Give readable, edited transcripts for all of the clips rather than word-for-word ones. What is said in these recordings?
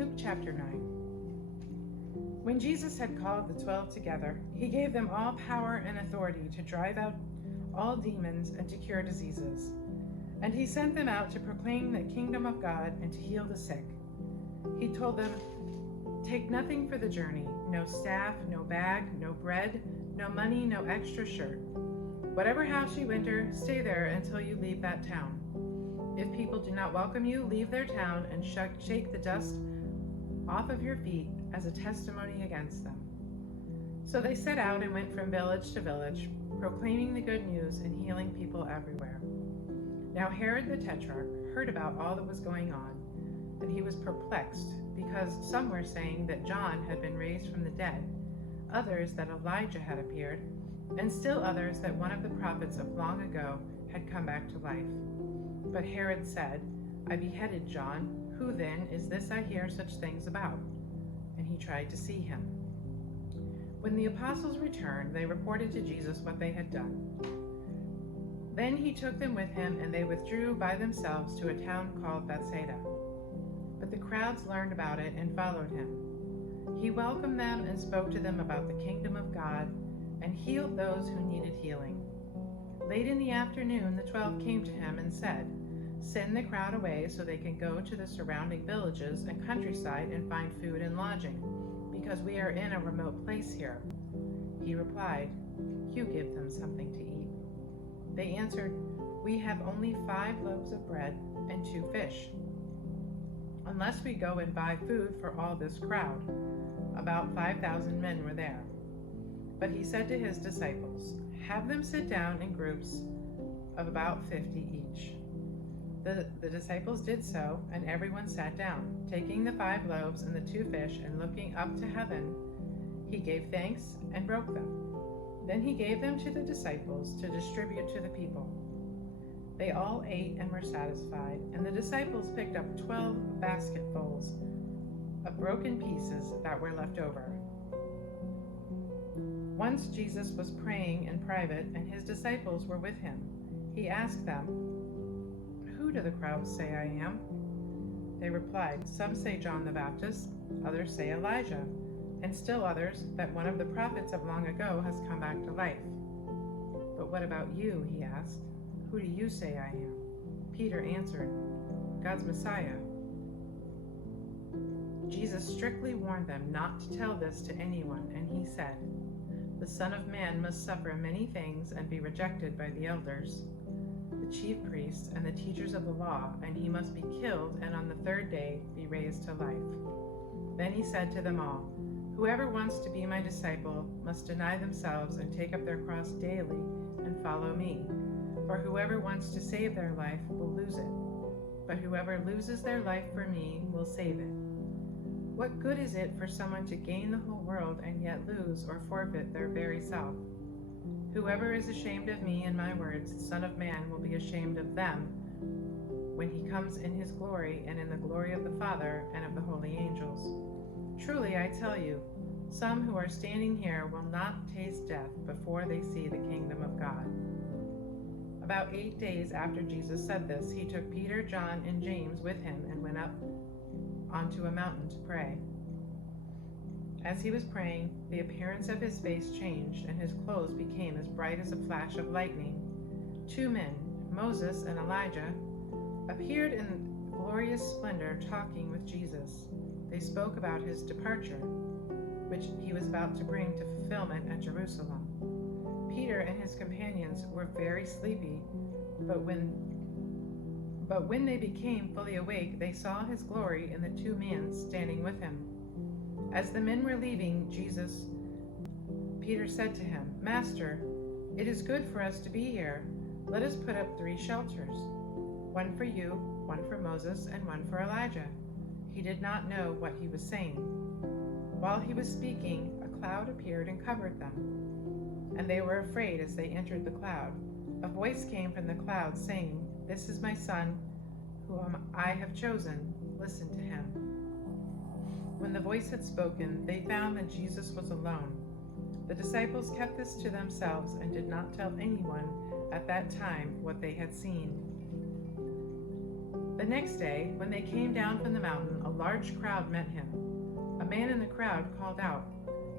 Luke chapter 9. When Jesus had called the 12 together, he gave them all power and authority to drive out all demons and to cure diseases. And he sent them out to proclaim the kingdom of God and to heal the sick. He told them, "Take nothing for the journey, no staff, no bag, no bread, no money, no extra shirt. Whatever house you enter, stay there until you leave that town. If people do not welcome you, leave their town and shake the dust off of your feet as a testimony against them." So they set out and went from village to village, proclaiming the good news and healing people everywhere. Now Herod the Tetrarch heard about all that was going on, and he was perplexed, because some were saying that John had been raised from the dead, others that Elijah had appeared, and still others that one of the prophets of long ago had come back to life. But Herod said, "I beheaded John. Who then is this I hear such things about?" And he tried to see him. When the apostles returned, they reported to Jesus what they had done. Then he took them with him, and they withdrew by themselves to a town called Bethsaida. But the crowds learned about it and followed him. He welcomed them and spoke to them about the kingdom of God and healed those who needed healing. Late in the afternoon, the 12 came to him and said, "Send the crowd away so they can go to the surrounding villages and countryside and find food and lodging, because we are in a remote place here." He replied, "You give them something to eat." They answered, "We have only 5 loaves of bread and 2 fish. Unless we go and buy food for all this crowd." About 5,000 men were there. But he said to his disciples, "Have them sit down in groups of about 50 each." The disciples did so, and everyone sat down. Taking the 5 loaves and the 2 fish and looking up to heaven, he gave thanks and broke them. Then he gave them to the disciples to distribute to the people. They all ate and were satisfied, and the disciples picked up 12 basketfuls of broken pieces that were left over. Once Jesus was praying in private, and his disciples were with him. He asked them, "Who do the crowds say I am?" They replied, "Some say John the Baptist, others say Elijah, and still others that one of the prophets of long ago has come back to life." "But what about you?" he asked. "Who do you say I am?" Peter answered, "God's Messiah." Jesus strictly warned them not to tell this to anyone, and he said, "The Son of Man must suffer many things and be rejected by the elders, the chief priests, and the teachers of the law, and he must be killed, and on the 3rd day be raised to life." Then he said to them all, "Whoever wants to be my disciple must deny themselves and take up their cross daily and follow me. For whoever wants to save their life will lose it, but whoever loses their life for me will save it. What good is it for someone to gain the whole world and yet lose or forfeit their very self? Whoever is ashamed of me and my words, the Son of Man will be ashamed of them when he comes in his glory and in the glory of the Father and of the holy angels. Truly I tell you, some who are standing here will not taste death before they see the kingdom of God." About 8 days after Jesus said this, he took Peter, John, and James with him and went up onto a mountain to pray. As he was praying, the appearance of his face changed, and his clothes became as bright as a flash of lightning. 2 men, Moses and Elijah, appeared in glorious splendor talking with Jesus. They spoke about his departure, which he was about to bring to fulfillment at Jerusalem. Peter and his companions were very sleepy, but when they became fully awake, they saw his glory and the 2 men standing with him. As the men were leaving Peter said to him, "Master, it is good for us to be here. Let us put up 3 shelters, one for you, one for Moses, and one for Elijah." He did not know what he was saying. While he was speaking, a cloud appeared and covered them, and they were afraid as they entered the cloud. A voice came from the cloud saying, "This is my son, whom I have chosen. Listen to him." When the voice had spoken, they found that Jesus was alone. The disciples kept this to themselves and did not tell anyone at that time what they had seen. The next day, when they came down from the mountain, a large crowd met him. A man in the crowd called out,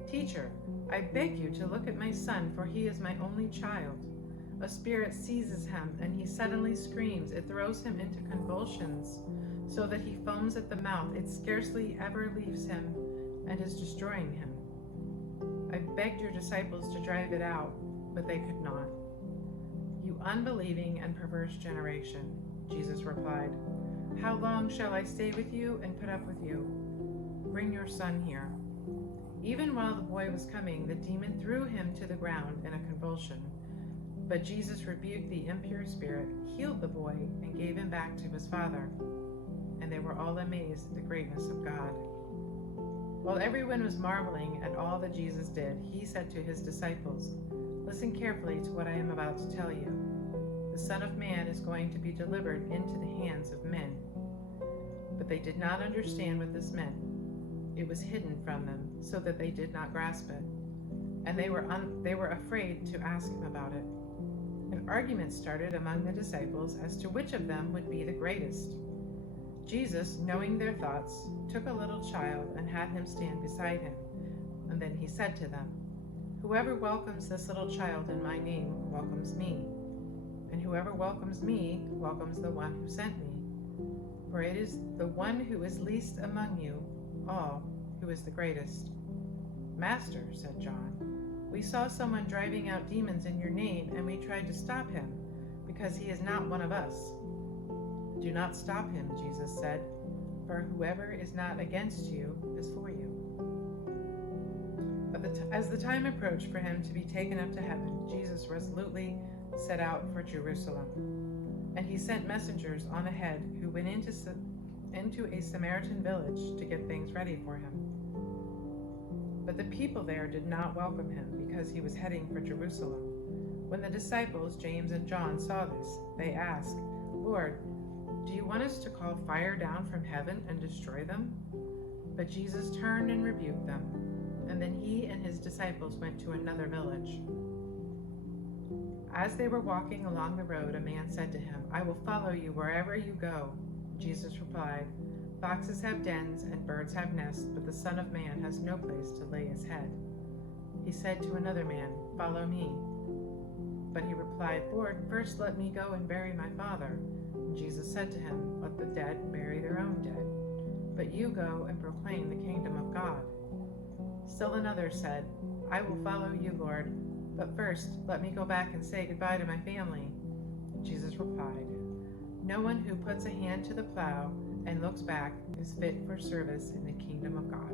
"Teacher, I beg you to look at my son, for he is my only child. A spirit seizes him, and he suddenly screams. It throws him into convulsions, so that he foams at the mouth. It scarcely ever leaves him, and is destroying him. I begged your disciples to drive it out, but they could not." "You unbelieving and perverse generation," Jesus replied, "how long shall I stay with you and put up with you? Bring your son here." Even while the boy was coming, the demon threw him to the ground in a convulsion. But Jesus rebuked the impure spirit, healed the boy, and gave him back to his father. And they were all amazed at the greatness of God. While everyone was marveling at all that Jesus did, he said to his disciples, "Listen carefully to what I am about to tell you. The Son of Man is going to be delivered into the hands of men." But they did not understand what this meant. It was hidden from them, so that they did not grasp it. And they were afraid to ask him about it. An argument started among the disciples as to which of them would be the greatest. Jesus, knowing their thoughts, took a little child and had him stand beside him. And then he said to them, "Whoever welcomes this little child in my name welcomes me. And whoever welcomes me welcomes the one who sent me. For it is the one who is least among you all who is the greatest." "Master," said John, "we saw someone driving out demons in your name, and we tried to stop him, because he is not one of us." "Do not stop him," Jesus said, "for whoever is not against you is for you." As the time approached for him to be taken up to heaven, Jesus resolutely set out for Jerusalem. And he sent messengers on ahead who went into a Samaritan village to get things ready for him. But the people there did not welcome him, because he was heading for Jerusalem. When the disciples, James and John, saw this, they asked, "Lord, do you want us to call fire down from heaven and destroy them?" But Jesus turned and rebuked them, and then he and his disciples went to another village. As they were walking along the road, a man said to him, "I will follow you wherever you go." Jesus replied, "Foxes have dens and birds have nests, but the Son of Man has no place to lay his head." He said to another man, "Follow me." But he replied, "Lord, first let me go and bury my father." And Jesus said to him, "Let the dead bury their own dead, but you go and proclaim the kingdom of God." Still another said, "I will follow you, Lord, but first let me go back and say goodbye to my family." Jesus replied, "No one who puts a hand to the plow and looks back is fit for service in the kingdom of God."